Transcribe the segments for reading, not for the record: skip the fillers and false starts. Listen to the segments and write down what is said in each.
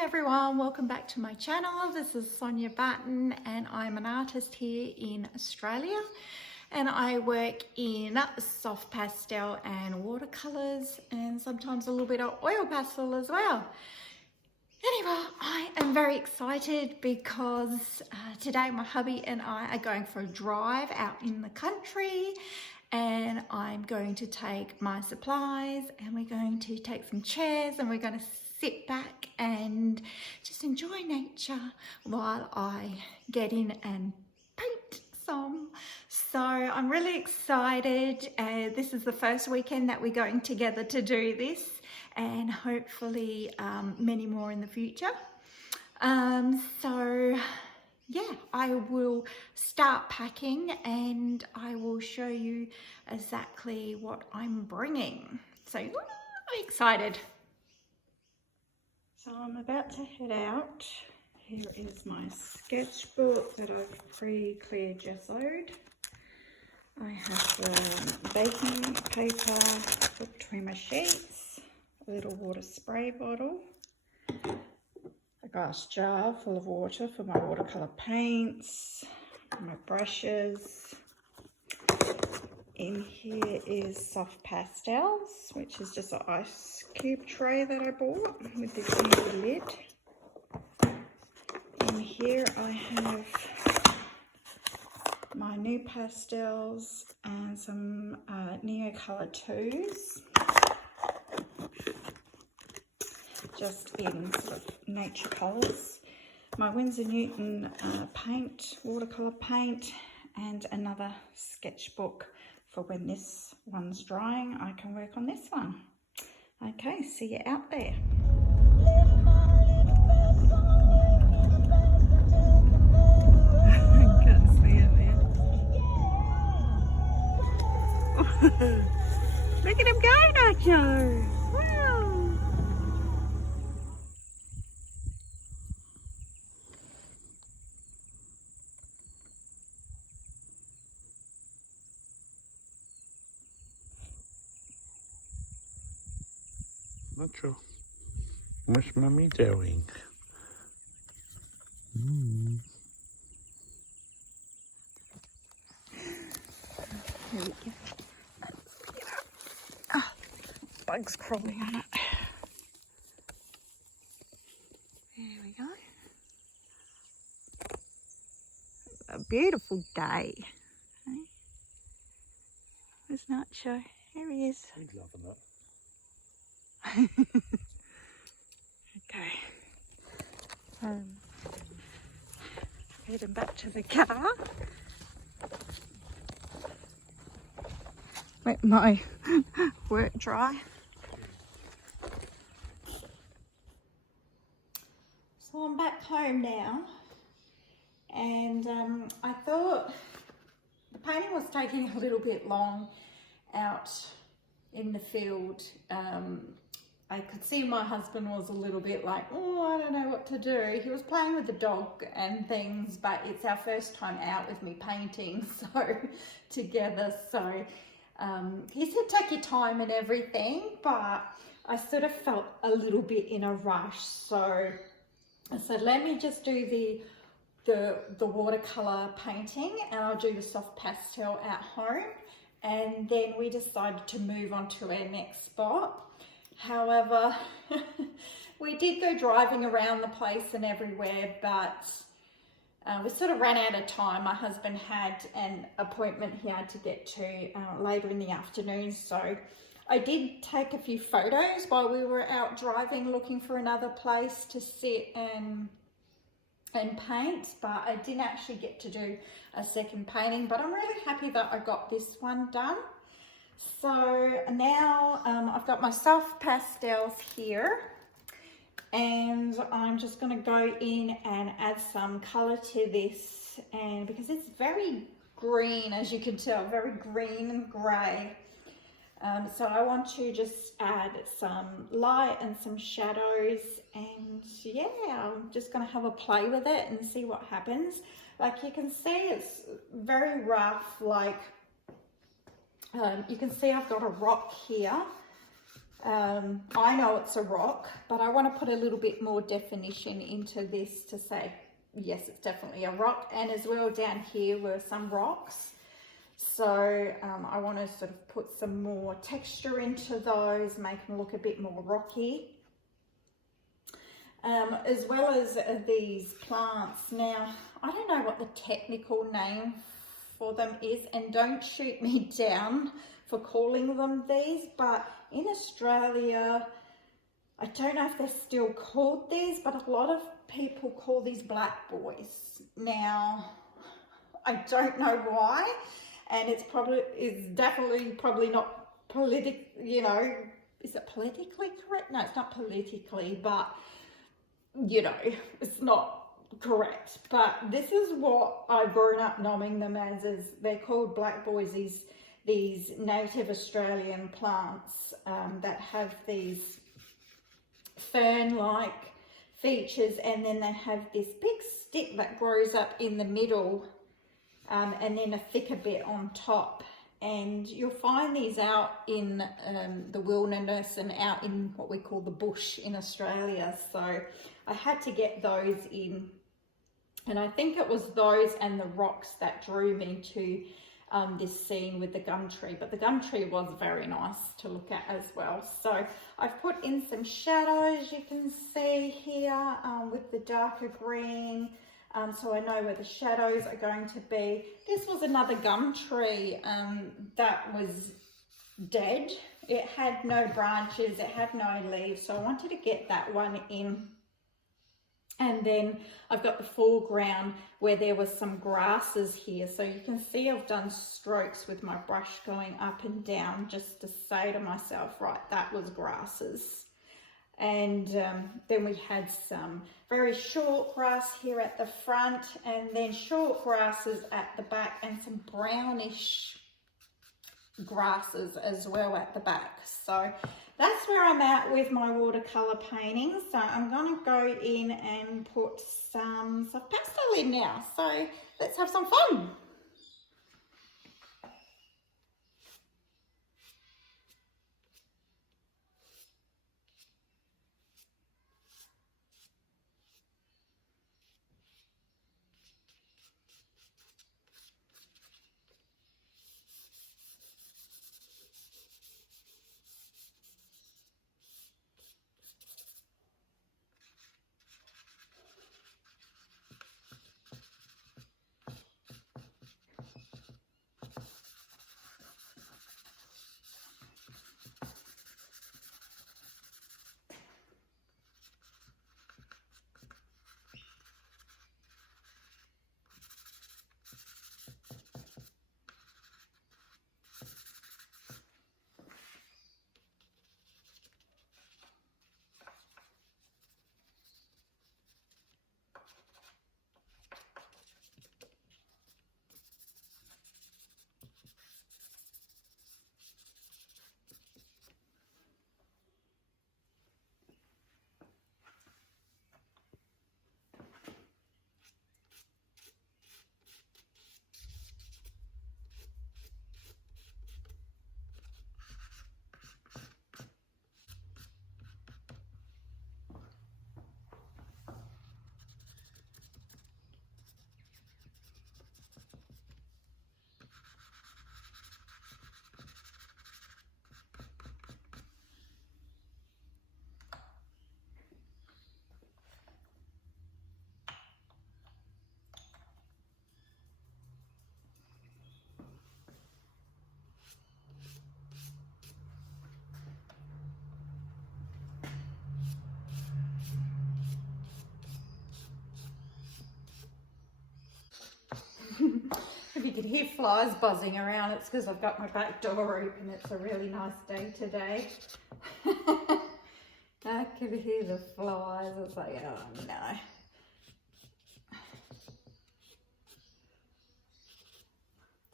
everyone, welcome back to my channel. This is Sonia Barton and I'm an artist here in Australia, and I work in soft pastel and watercolors and sometimes a little bit of oil pastel as well. Anyway, I am very excited because today my hubby and I are going for a drive out in the country, and I'm going to take my supplies and we're going to take some chairs and we're going to sit back and just enjoy nature while I get in and paint some. So I'm really excited. This is the first weekend that we're going together to do this, and hopefully many more in the future. So yeah, I will start packing and I will show you exactly what I'm bringing. So I'm excited. So I'm about to head out. Here is my sketchbook that I've pre-clear gessoed. I have the baking paper between my sheets, a little water spray bottle, a glass jar full of water for my watercolour paints, my brushes. In here is Soft Pastels, which is just an ice cube tray that I bought with this handy lid. In here I have my new pastels and some Neocolor 2s, just in sort of nature colours. My Windsor Newton paint, watercolour paint, and another sketchbook for when this one's drying, I can work on this one. Okay, see you out there. I can't see it there. Look at him go, Nacho! Wow! Nacho, what's Mummy doing? Here we go. Oh, bugs crawling on it. There we go. A beautiful day. Hey? Where's Nacho? Here he is. He's loving it. Okay. Heading back to the car. Let my work dry. So I'm back home now, and I thought the painting was taking a little bit long out in the field. I could see my husband was a little bit like, oh, I don't know what to do. He was playing with the dog and things, but it's our first time out with me painting together. So he said take your time and everything, but I sort of felt a little bit in a rush. So I said, let me just do the watercolor painting, and I'll do the soft pastel at home. And then we decided to move on to our next spot. However, we did go driving around the place and everywhere, but we sort of ran out of time. My husband had an appointment he had to get to later in the afternoon. So I did take a few photos while we were out driving, looking for another place to sit and paint, but I didn't actually get to do a second painting. But I'm really happy that I got this one done. So now I've got my soft pastels here, and I'm just going to go in and add some colour to this, and because it's very green, as you can tell, very green and grey. So I want to just add some light and some shadows, and yeah, I'm just going to have a play with it and see what happens. Like you can see, it's very rough. Like you can see I've got a rock here, I know it's a rock, but I want to put a little bit more definition into this to say, yes, it's definitely a rock. And as well, down here were some rocks. So I want to sort of put some more texture into those, make them look a bit more rocky. As well as these plants. Now, I don't know what the technical name for them is, and don't shoot me down for calling them these, but in Australia, I don't know if they're still called these, but a lot of people call these black boys. Now, I don't know why, and it's definitely not you know, is it politically correct? No, it's not politically, but you know, it's not correct. But this is what I've grown up knowing them as, is they're called black boys, these native Australian plants that have these fern-like features, and then they have this big stick that grows up in the middle, and then a thicker bit on top. And you'll find these out in the wilderness and out in what we call the bush in Australia. So I had to get those in, and I think it was those and the rocks that drew me to this scene with the gum tree. But the gum tree was very nice to look at as well. So I've put in some shadows, you can see here, with the darker green. So I know where the shadows are going to be. This was another gum tree that was dead. It had no branches, it had no leaves, so I wanted to get that one in. And then I've got the foreground where there was some grasses here. So you can see I've done strokes with my brush going up and down just to say to myself, right, that was grasses. And then we had some very short grass here at the front, and then short grasses at the back, and some brownish grasses as well at the back. So that's where I'm at with my watercolour painting. So I'm going to go in and put some soft pastel in now. So let's have some fun. If you could hear flies buzzing around, it's because I've got my back door open. It's a really nice day today. I could hear the flies. It's like, oh no.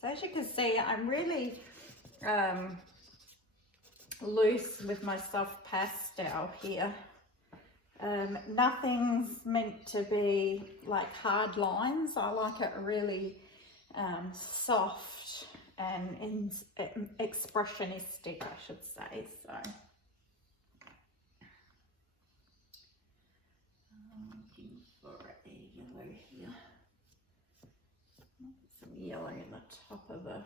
So as you can see, I'm really loose with my soft pastel here. Nothing's meant to be like hard lines. I like it really soft and expressionistic, I should say. So looking for a yellow here. Some yellow in the top of the,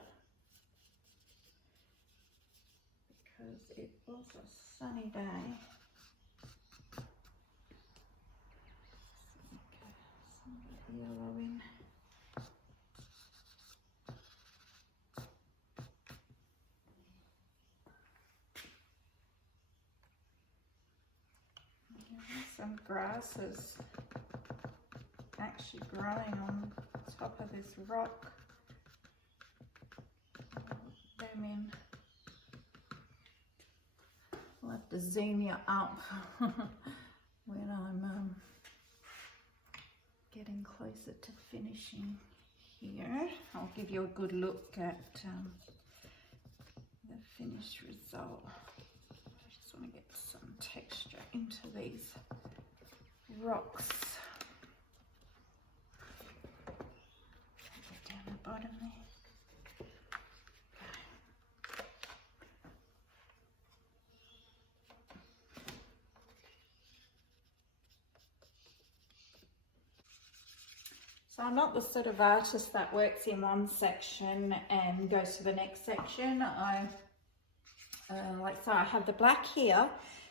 because it was a sunny day. Okay, some of that yellow in. Some grasses actually growing on top of this rock. I'll zoom in. I'll have to zoom you up when I'm getting closer to finishing here. I'll give you a good look at the finished result. I just want to get some texture into these rocks. Down the bottom there. So I'm not the sort of artist that works in one section and goes to the next section. So I have the black here.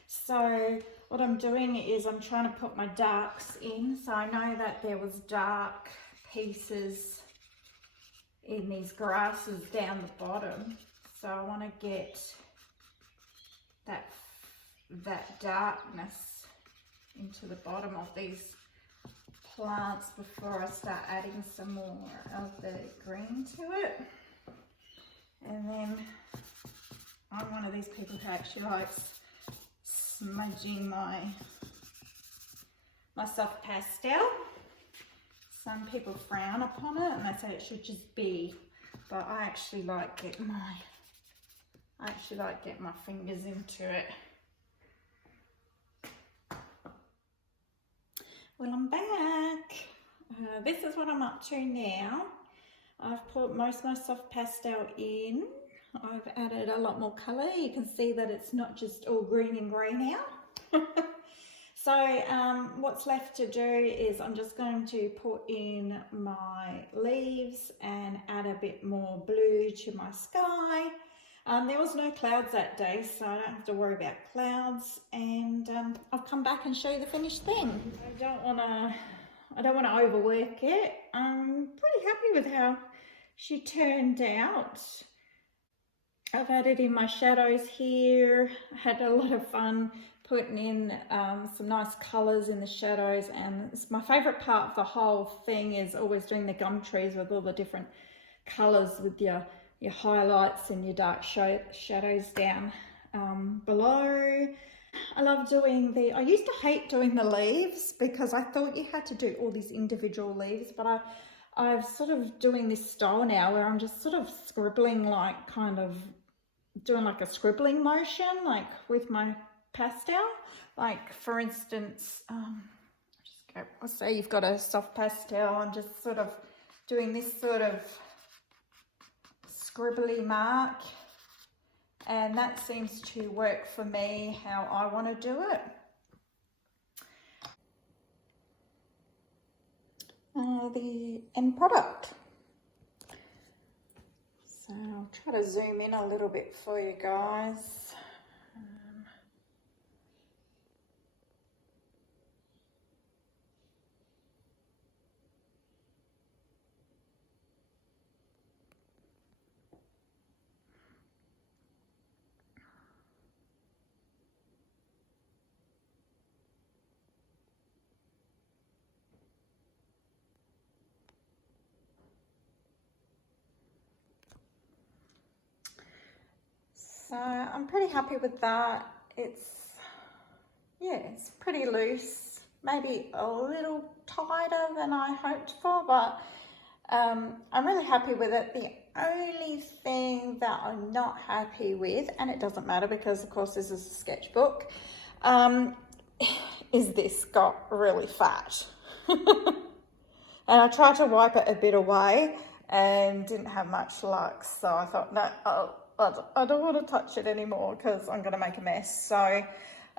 So what I'm doing is I'm trying to put my darks in. So I know that there was dark pieces in these grasses down the bottom. So I want to get that darkness into the bottom of these plants before I start adding some more of the green to it. And then I'm one of these people who actually likes smudging my soft pastel. Some people frown upon it and they say it should just be, but I actually like getting my fingers into it. Well, I'm back. This is what I'm up to now. I've put most of my soft pastel in. I've added a lot more colour. You can see that it's not just all green and grey now. So what's left to do is I'm just going to put in my leaves and add a bit more blue to my sky. There was no clouds that day, so I don't have to worry about clouds, and I'll come back and show you the finished thing. I don't want to overwork it. I'm pretty happy with how she turned out. I've added in my shadows here. I had a lot of fun putting in some nice colours in the shadows, and it's my favourite part of the whole thing is always doing the gum trees with all the different colours with your highlights and your dark shadows down below. I love doing I used to hate doing the leaves because I thought you had to do all these individual leaves, but I've sort of doing this style now where I'm just sort of scribbling, like kind of doing like a scribbling motion, like with my pastel. Like for instance, let's say you've got a soft pastel, I'm just sort of doing this sort of scribbly mark, and that seems to work for me how I want to do it. The end product. So I'll try to zoom in a little bit for you guys. So I'm pretty happy with that. It's pretty loose, maybe a little tighter than I hoped for, but I'm really happy with it. The only thing that I'm not happy with, and it doesn't matter because of course this is a sketchbook, is this got really fat. And I tried to wipe it a bit away and didn't have much luck, so I thought, no, I don't want to touch it anymore because I'm going to make a mess. So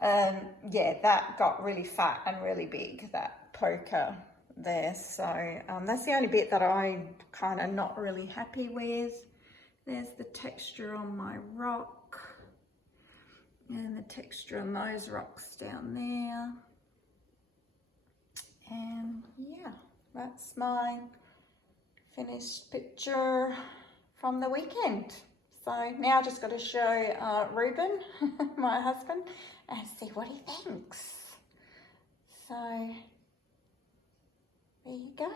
yeah, that got really fat and really big, that poker there. So that's the only bit that I'm kind of not really happy with. There's the texture on my rock and the texture on those rocks down there. And yeah, that's my finished picture from the weekend. So now I just got to show Ruben, my husband, and see what he thinks. So there you go.